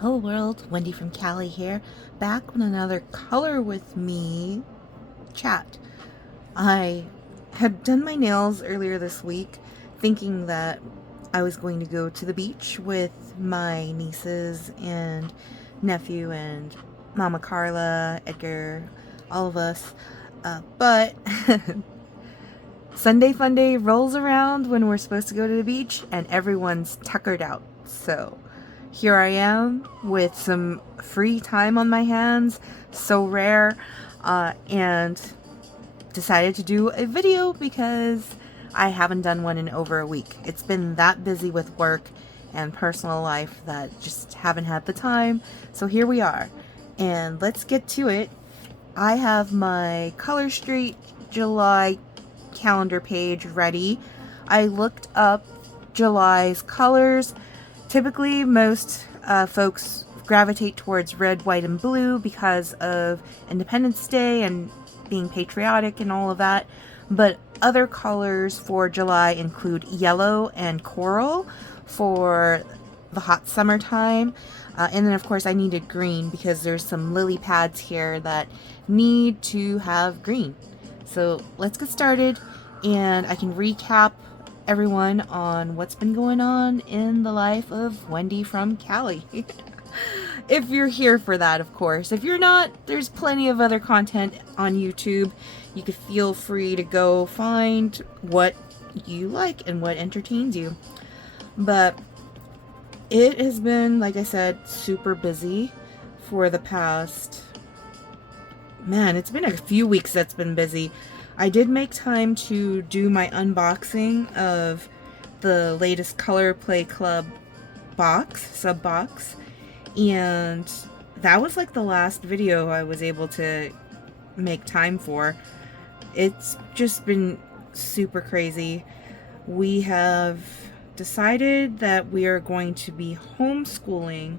Hello world, Wendy from Cali here, back on another Color With Me chat. I had done my nails earlier this week, thinking that I was going to go to the beach with my nieces and nephew and Mama Carla, Edgar, all of us. But Sunday Fun Day rolls around when we're supposed to go to the beach and everyone's tuckered out. So here I am with some free time on my hands, so rare, and decided to do a video because I haven't done one in over a week. It's been that busy with work and personal life that just haven't had the time. So here we are, and let's get to it. I have my Color Street July calendar page ready. I looked up July's colors. Typically, most folks gravitate towards red, white, and blue because of Independence Day and being patriotic and all of that. But other colors for July include yellow and coral for the hot summertime. And then, of course, I needed green because there's some lily pads here that need to have green. So let's get started, and I can recap everyone on what's been going on in the life of Wendy from Cali. If you're here for that, of course. If you're not, there's plenty of other content on YouTube. You could feel free to go find what you like and what entertains you. But it has been, like I said, super busy for the past... Man, it's been a few weeks that's been busy. I did make time to do my unboxing of the latest Color Play Club sub box, and that was like the last video I was able to make time for. It's just been super crazy. We have decided that we are going to be homeschooling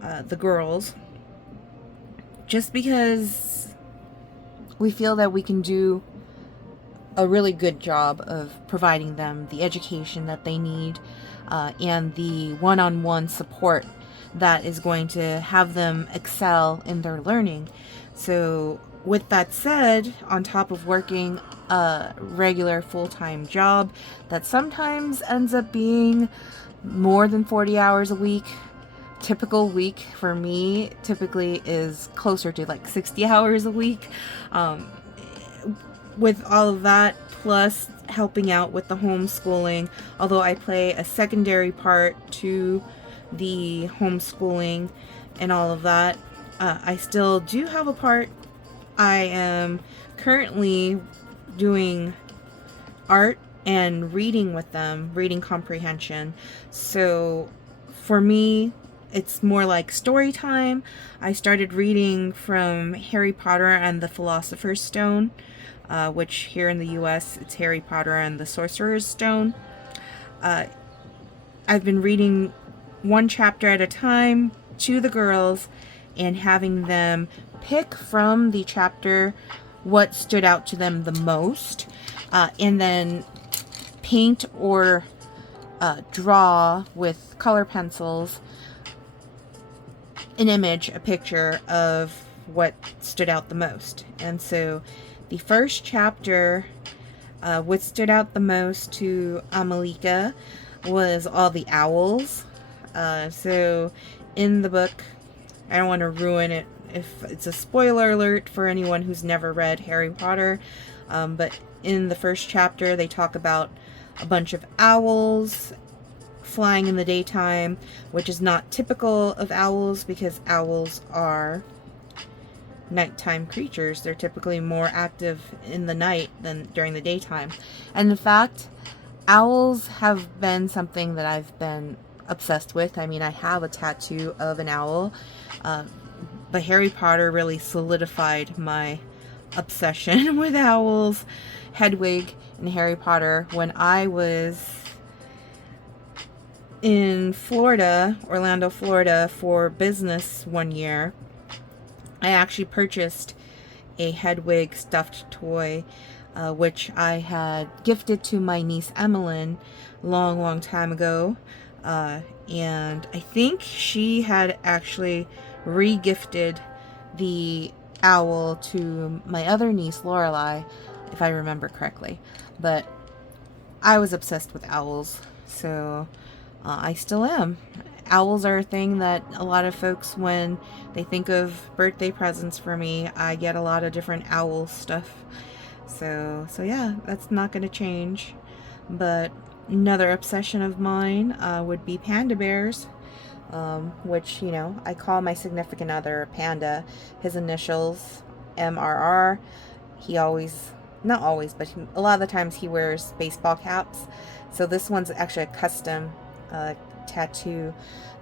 the girls just because we feel that we can do a really good job of providing them the education that they need and the one-on-one support that is going to have them excel in their learning. So with that said, on top of working a regular full-time job that sometimes ends up being more than 40 hours a week, typical week for me typically is closer to like 60 hours a week. With all of that, plus helping out with the homeschooling, although I play a secondary part to the homeschooling and all of that, I still do have a part. I am currently doing art and reading with them, reading comprehension. So for me, it's more like story time. I started reading from Harry Potter and the Philosopher's Stone, which here in the US, it's Harry Potter and the Sorcerer's Stone. I've been reading one chapter at a time to the girls and having them pick from the chapter what stood out to them the most, and then paint or draw with color pencils an image, a picture of what stood out the most. And so the first chapter, what stood out the most to Amalika was all the owls. So in the book, I don't want to ruin it if it's a spoiler alert for anyone who's never read Harry Potter, but in the first chapter they talk about a bunch of owls flying in the daytime, which is not typical of owls because owls are nighttime creatures. They're typically more active in the night than during the daytime. And in fact, owls have been something that I've been obsessed with. I mean, I have a tattoo of an owl, but Harry Potter really solidified my obsession with owls. Hedwig in Harry Potter, when I was in Florida, Orlando, Florida, for business one year, I actually purchased a Hedwig stuffed toy, which I had gifted to my niece Emmeline long time ago. And I think she had actually re-gifted the owl to my other niece, Lorelai, if I remember correctly. But I was obsessed with owls, so I still am. Owls are a thing that a lot of folks, when they think of birthday presents for me, I get a lot of different owl stuff. So yeah, that's not going to change. But another obsession of mine would be panda bears, which, I call my significant other Panda. His initials, MRR. He always, not always, but a lot of the times he wears baseball caps. So this one's actually a custom tattoo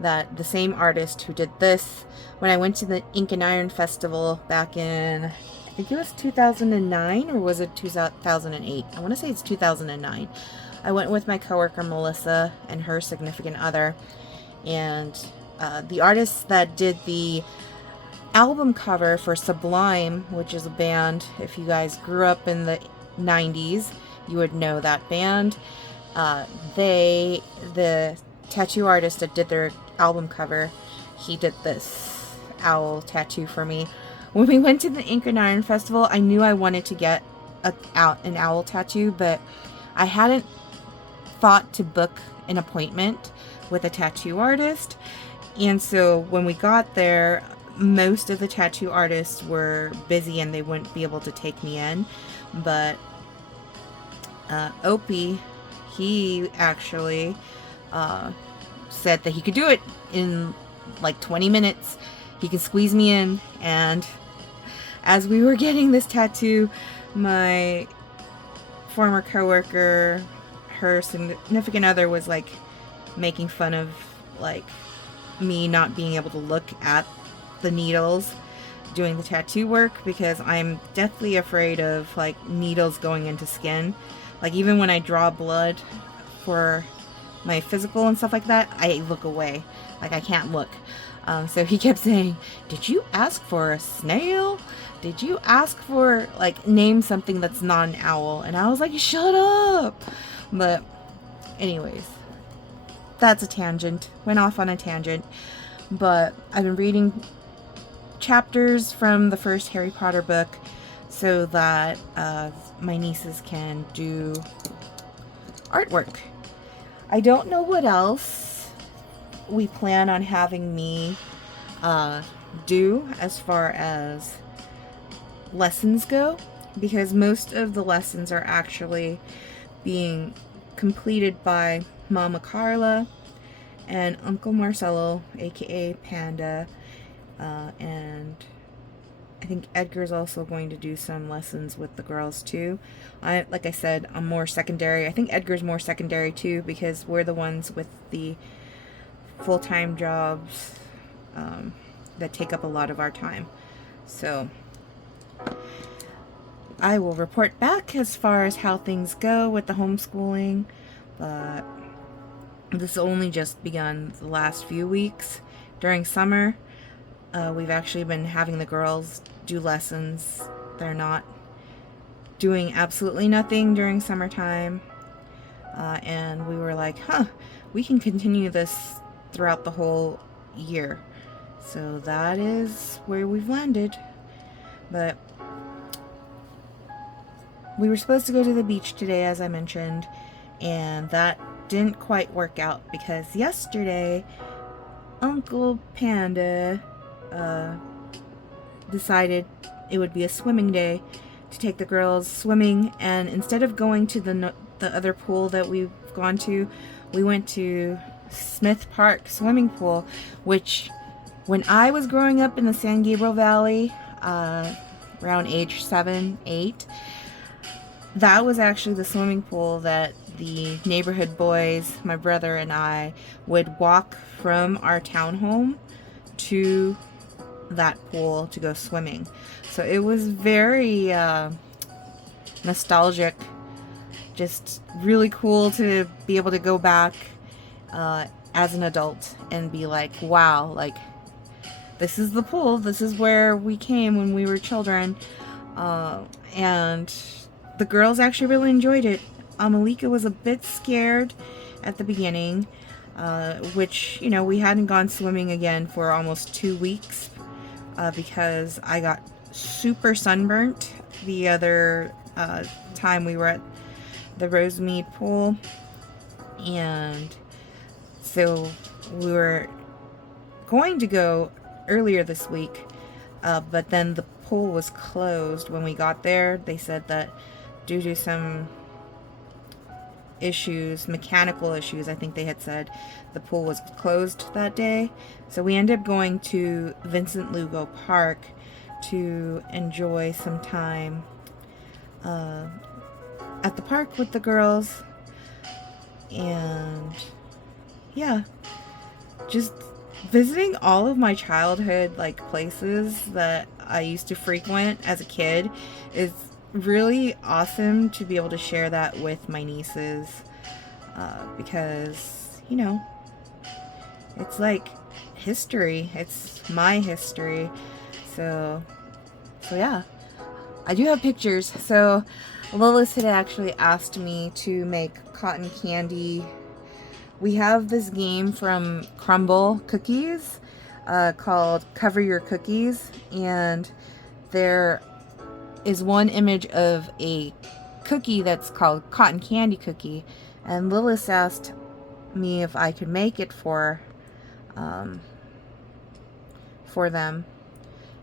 that the same artist who did this, when I went to the Ink and Iron Festival back in, I think it was 2009, or was it 2008? I want to say it's 2009. I went with my coworker Melissa and her significant other, and the artist that did the album cover for Sublime, which is a band, if you guys grew up in the 90s, you would know that band. The tattoo artist that did their album cover, he did this owl tattoo for me. When we went to the Ink and Iron Festival, I knew I wanted to get an owl tattoo, but I hadn't thought to book an appointment with a tattoo artist. And so when we got there, most of the tattoo artists were busy and they wouldn't be able to take me in. But Opie, he actually said that he could do it in like 20 minutes. He could squeeze me in. And as we were getting this tattoo, my former coworker, her significant other, was like making fun of like me not being able to look at the needles doing the tattoo work, because I'm deathly afraid of like needles going into skin. Like even when I draw blood for my physical and stuff like that, I look away. Like I can't look. So he kept saying, "Did you ask for a snail? Did you ask for, like, name something that's not an owl?" And I was like, shut up. But anyways, that's a tangent. Went off on a tangent. But I've been reading chapters from the first Harry Potter book so that my nieces can do artwork. I don't know what else we plan on having me do as far as lessons go, because most of the lessons are actually being completed by Mama Carla and Uncle Marcelo, aka Panda, and I think Edgar's also going to do some lessons with the girls too. Like I said, I'm more secondary. I think Edgar's more secondary too, because we're the ones with the full-time jobs that take up a lot of our time. So I will report back as far as how things go with the homeschooling, but this has only just begun the last few weeks. During summer, we've actually been having the girls do lessons. They're not doing absolutely nothing during summertime, and we were like, we can continue this throughout the whole year. So that is where we've landed. But we were supposed to go to the beach today, as I mentioned, and that didn't quite work out because yesterday Uncle Panda decided it would be a swimming day to take the girls swimming, and instead of going to the other pool that we've gone to, we went to Smith Park swimming pool, which when I was growing up in the San Gabriel Valley, around age 7, 8, that was actually the swimming pool that the neighborhood boys, my brother and I, would walk from our townhome to that pool to go swimming. So it was very nostalgic, just really cool to be able to go back as an adult and be like, wow, like, this is the pool, this is where we came when we were children. And the girls actually really enjoyed it. Malika was a bit scared at the beginning, which, we hadn't gone swimming again for almost 2 weeks because I got super sunburnt the other time we were at the Rosemead pool. And so we were going to go earlier this week, but then the pool was closed when we got there. They said that due to some issues, mechanical issues, I think they had said, the pool was closed that day. So we ended up going to Vincent Lugo Park to enjoy some time at the park with the girls. And yeah, just visiting all of my childhood places that I used to frequent as a kid is really awesome to be able to share that with my nieces, because it's like history. It's my history. So yeah, I do have pictures. So Lois had actually asked me to make cotton candy. We have this game from Crumble Cookies called Cover Your Cookies, and there is one image of a cookie that's called Cotton Candy Cookie, and Lilith asked me if I could make it for them,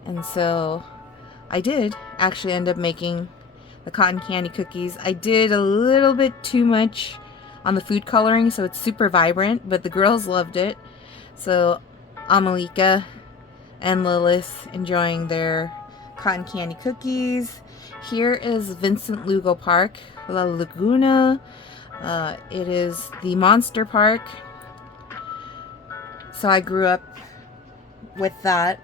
and so I did actually end up making the cotton candy cookies. I did a little bit too much on the food coloring, so it's super vibrant, but the girls loved it. So Amalika and Lilith enjoying their cotton candy cookies. Here is Vincent Lugo Park, La Laguna. It is the Monster Park. So I grew up with that.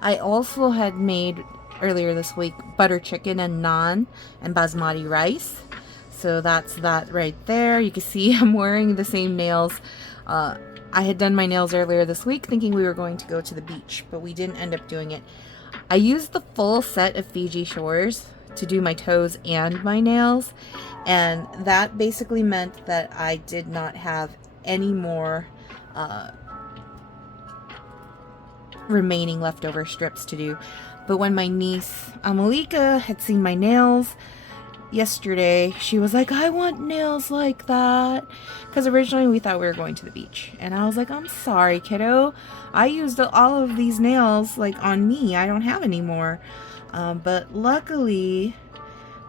I also had made earlier this week butter chicken and naan and basmati rice. So that's that right there. You can see I'm wearing the same nails. I had done my nails earlier this week thinking we were going to go to the beach, but we didn't end up doing it. I used the full set of Fiji Shores to do my toes and my nails, and that basically meant that I did not have any more remaining leftover strips to do. But when my niece Amalika had seen my nails yesterday, she was like, I want nails like that. Because originally we thought we were going to the beach. And I was like, I'm sorry, kiddo. I used all of these nails on me. I don't have any more. But luckily,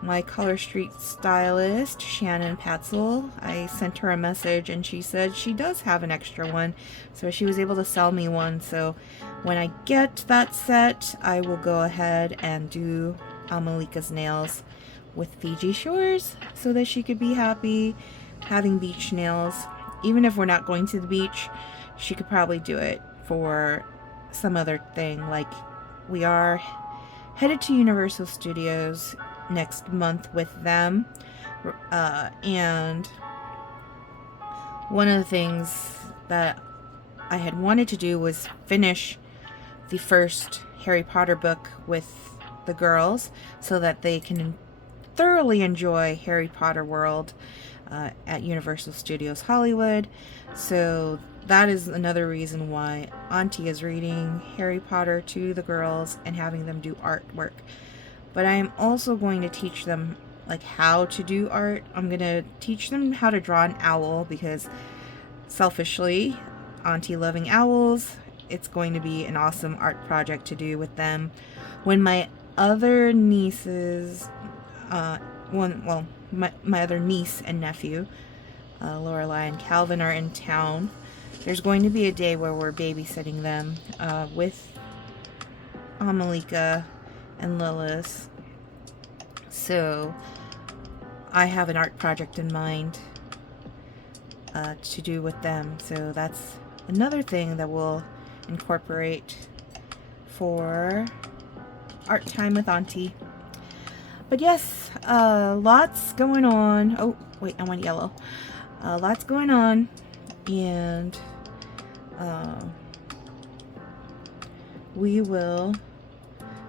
my Color Street stylist, Shannon Patzel, I sent her a message and she said she does have an extra one. So she was able to sell me one. So when I get that set, I will go ahead and do Amalika's nails with Fiji Shores so that she could be happy having beach nails. Even if we're not going to the beach, she could probably do it for some other thing. Like, we are headed to Universal Studios next month with them, and one of the things that I had wanted to do was finish the first Harry Potter book with the girls so that they can thoroughly enjoy Harry Potter World at Universal Studios Hollywood. So that is another reason why Auntie is reading Harry Potter to the girls and having them do artwork. But I am also going to teach them how to do art. I'm going to teach them how to draw an owl because selfishly, Auntie loving owls, it's going to be an awesome art project to do with them. When my other nieces, my other niece and nephew, Lorelai and Calvin, are in town, there's going to be a day where we're babysitting them with Amalika and Lilith. So I have an art project in mind to do with them. So that's another thing that we'll incorporate for art time with Auntie. But yes, lots going on. Oh, wait, I want yellow. Lots going on, and we will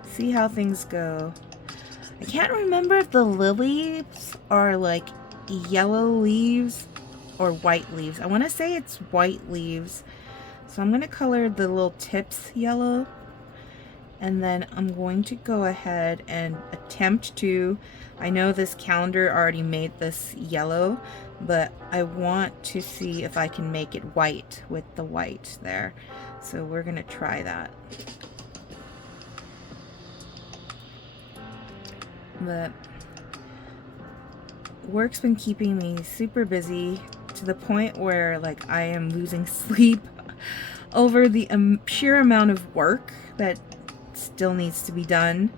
see how things go. I can't remember if the lilies are yellow leaves or white leaves. I want to say it's white leaves. So I'm going to color the little tips yellow. And then I'm going to go ahead and attempt to, I know this calendar already made this yellow, but I want to see if I can make it white with the white there. So we're going to try that. But work's been keeping me super busy to the point where like I am losing sleep over the sheer amount of work that still needs to be done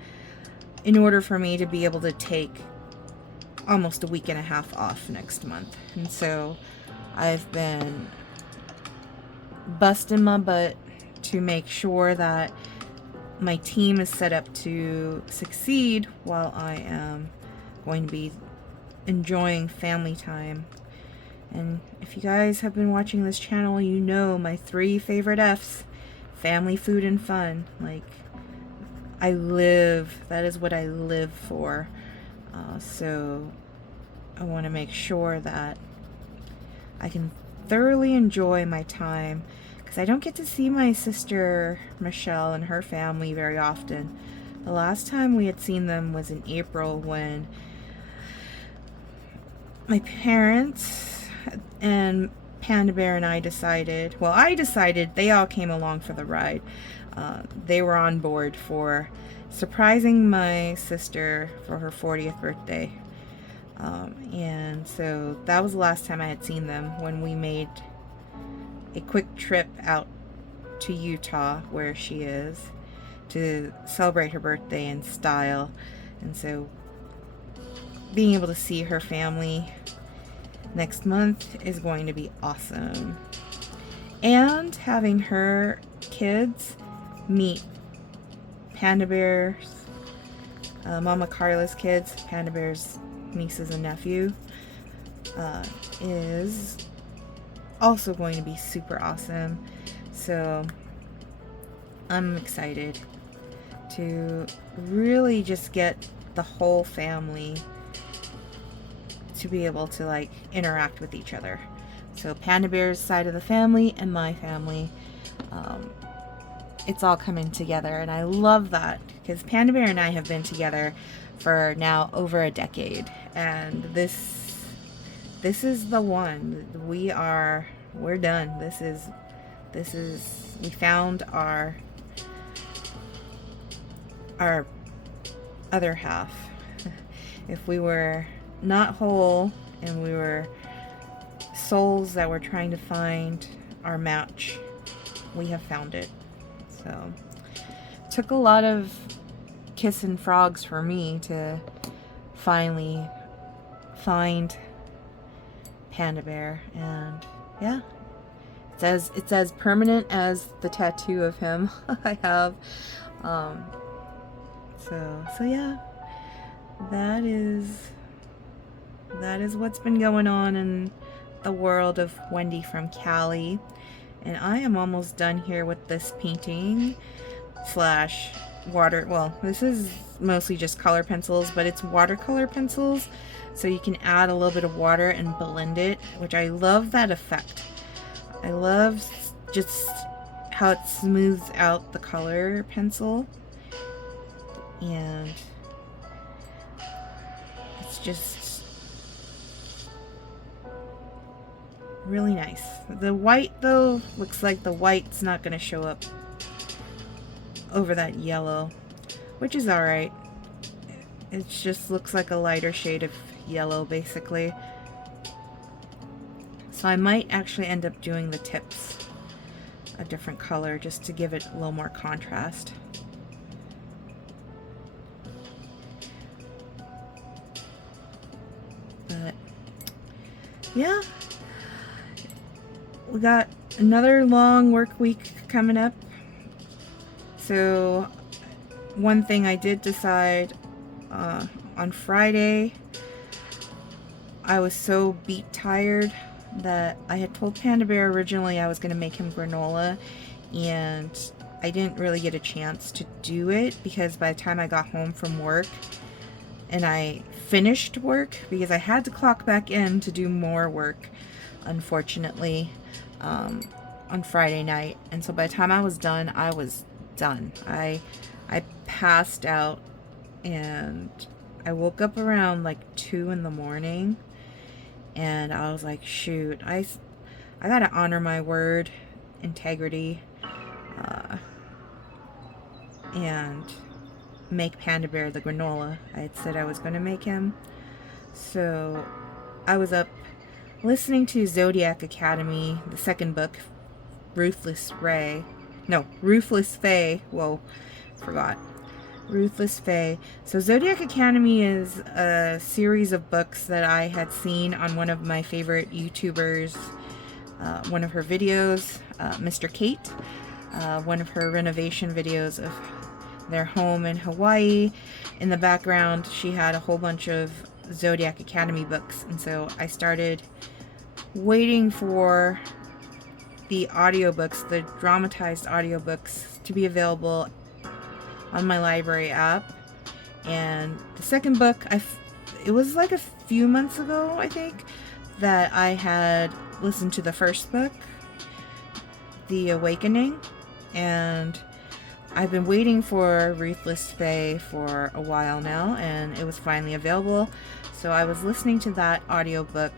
in order for me to be able to take almost a week and a half off next month. And so I've been busting my butt to make sure that my team is set up to succeed while I am going to be enjoying family time. And if you guys have been watching this channel, you know my 3 favorite F's: family, food, and fun. Like, that is what I live for. So I want to make sure that I can thoroughly enjoy my time, because I don't get to see my sister Michelle and her family very often. The last time we had seen them was in April, when my parents and Panda Bear and I decided, they all came along for the ride. They were on board for surprising my sister for her 40th birthday. And so that was the last time I had seen them, when we made a quick trip out to Utah, where she is, to celebrate her birthday in style. And so being able to see her family next month is going to be awesome. And having her kids meet Panda Bear's Mama Carla's kids, Panda Bear's nieces and nephew, is also going to be super awesome. So I'm excited to really just get the whole family to be able to like interact with each other. So Panda Bear's side of the family and my family, it's all coming together, and I love that, because Panda Bear and I have been together for now over a decade, and this is the one. We're done. This is we found our other half. If we were not whole and we were souls that were trying to find our match, we have found it. So it took a lot of kissing frogs for me to finally find Panda Bear, and yeah, it's as permanent as the tattoo of him I have. So yeah, that is what's been going on in the world of Wendy from Cali. And I am almost done here with this painting slash water. Well, this is mostly just color pencils, but it's watercolor pencils, so you can add a little bit of water and blend it, which I love that effect. I love just how it smooths out the color pencil, and it's just really nice. The white, though, looks like the white's not going to show up over that yellow, which is alright. It just looks like a lighter shade of yellow, basically. So I might actually end up doing the tips a different color, just to give it a little more contrast. But yeah, we got another long work week coming up. So one thing I did decide on Friday, I was so beat tired that I had told Panda Bear originally I was going to make him granola, and I didn't really get a chance to do it because by the time I got home from work and I finished work, because I had to clock back in to do more work, unfortunately, on Friday night. And so by the time I was done, I was done. I passed out, and I woke up around like 2 in the morning, and I was like, shoot, I gotta honor my word, integrity, and make Panda Bear the granola I had said I was going to make him. So I was up listening to Zodiac Academy, the second book, Ruthless Fae. Whoa, forgot. Ruthless Fae. So Zodiac Academy is a series of books that I had seen on one of my favorite YouTubers, one of her videos, Mr. Kate, one of her renovation videos of their home in Hawaii. In the background, she had a whole bunch of Zodiac Academy books, and so I started waiting for the audiobooks, the dramatized audiobooks, to be available on my library app. And the second book, it was like a few months ago, I think, that I had listened to the first book, The Awakening, and I've been waiting for Ruthless Fae for a while now, and it was finally available. So I was listening to that audiobook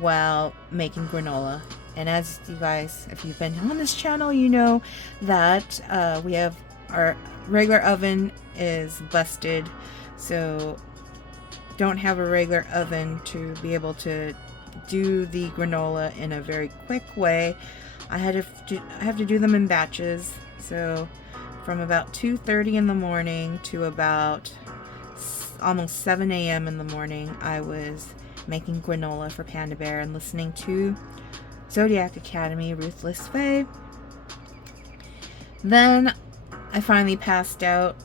while making granola. And as you guys, if you've been on this channel, you know that we have our regular oven is busted. So don't have a regular oven to be able to do the granola in a very quick way. I have to do them in batches. So from about 2:30 in the morning to about almost 7 a.m. in the morning, I was making granola for Panda Bear and listening to Zodiac Academy, Ruthless Fae. Then I finally passed out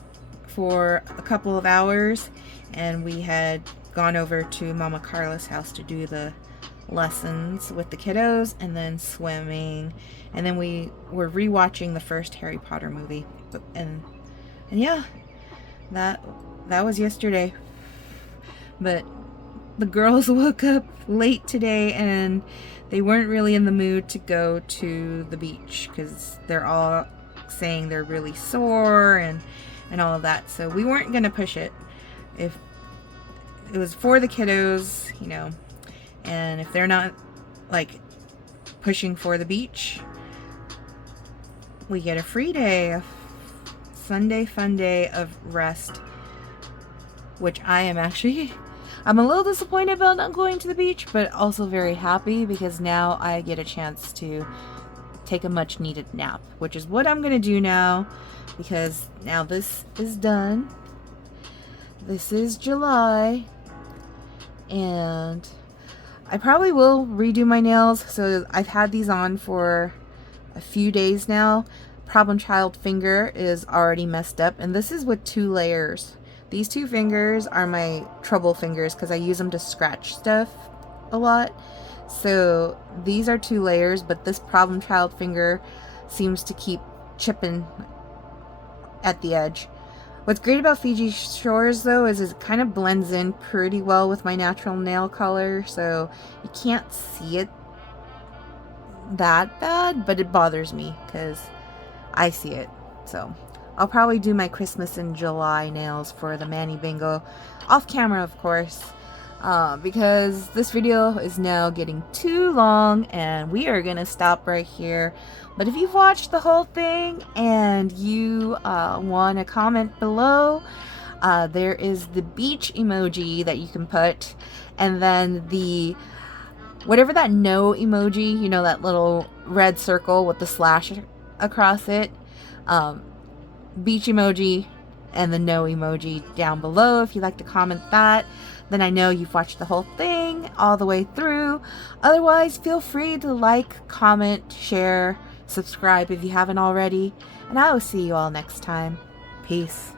for a couple of hours, and we had gone over to Mama Carla's house to do the lessons with the kiddos, and then swimming, and then we were rewatching the first Harry Potter movie. And yeah, that was yesterday. But the girls woke up late today, and they weren't really in the mood to go to the beach because they're all saying they're really sore and all of that. So we weren't gonna push it. If it was for the kiddos, you know, and if they're not like pushing for the beach, we get a free day, a Sunday fun day of rest, which I'm a little disappointed about not going to the beach, but also very happy because now I get a chance to take a much needed nap, which is what I'm gonna do now, because now this is done. This is July, and I probably will redo my nails. So I've had these on for a few days now. Problem Child finger is already messed up, and this is with 2 layers. These 2 fingers are my trouble fingers because I use them to scratch stuff a lot. So these are 2 layers, but this Problem Child finger seems to keep chipping at the edge. What's great about Fiji Shores though is it kind of blends in pretty well with my natural nail color, so you can't see it that bad, but it bothers me because I see it. So I'll probably do my Christmas in July nails for the Manny Bingo off camera, of course, because this video is now getting too long and we are gonna stop right here. But if you've watched the whole thing and you want to comment below, there is the beach emoji that you can put, and then the whatever that no emoji, you know, that little red circle with the slash across it, beach emoji, and the no emoji down below. If you'd like to comment that, then I know you've watched the whole thing all the way through. Otherwise, feel free to like, comment, share, subscribe if you haven't already, and I will see you all next time. Peace.